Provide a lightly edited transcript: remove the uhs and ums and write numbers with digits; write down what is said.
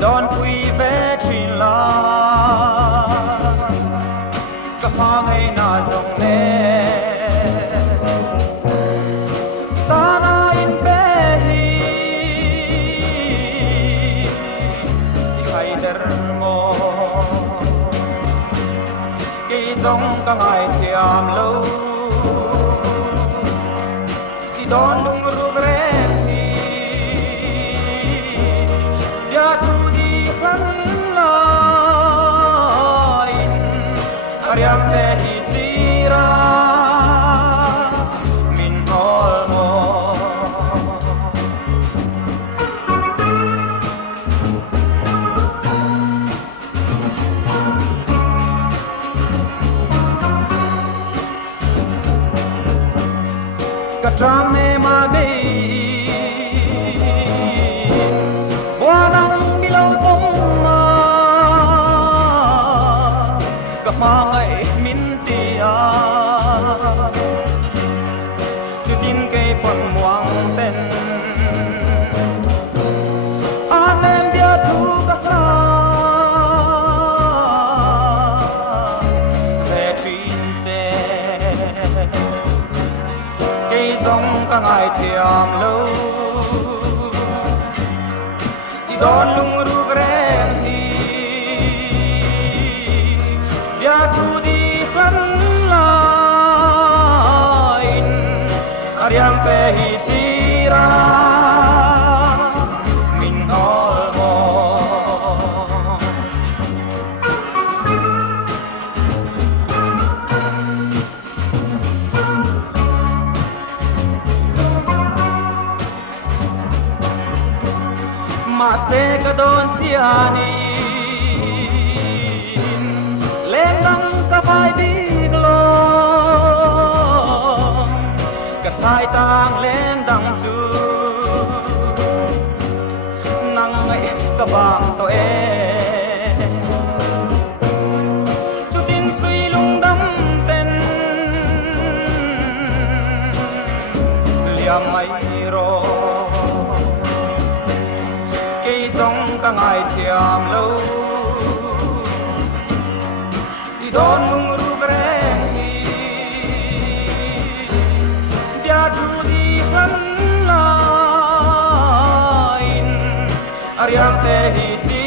đón quy vé truyền la cả hoa ngày na rồng nè ta na in bé hi thì hay đer mò cái dòng cả ngày thiam lâu thì đón lung ru rê Yang tehi sira min olmo Katrang ne ma be Buanang bilau toma Kamangai mintia Chutin kay pon muang ten Anem dia tu kakra Petrin se Kay song kang ai tiang lâu Di don lung ru gren hi Dia tu di lain Ariang pehi sira min olmo Mase kadon siani Lenang kapay biglong Kasay tang lendang su Nang ngay kabang to Chutin suy lung đâm tên Liam ay ro Cây sông ka ngay thiam lâu Di don lung ru gren hi Dia tu di lain Ariang tehi si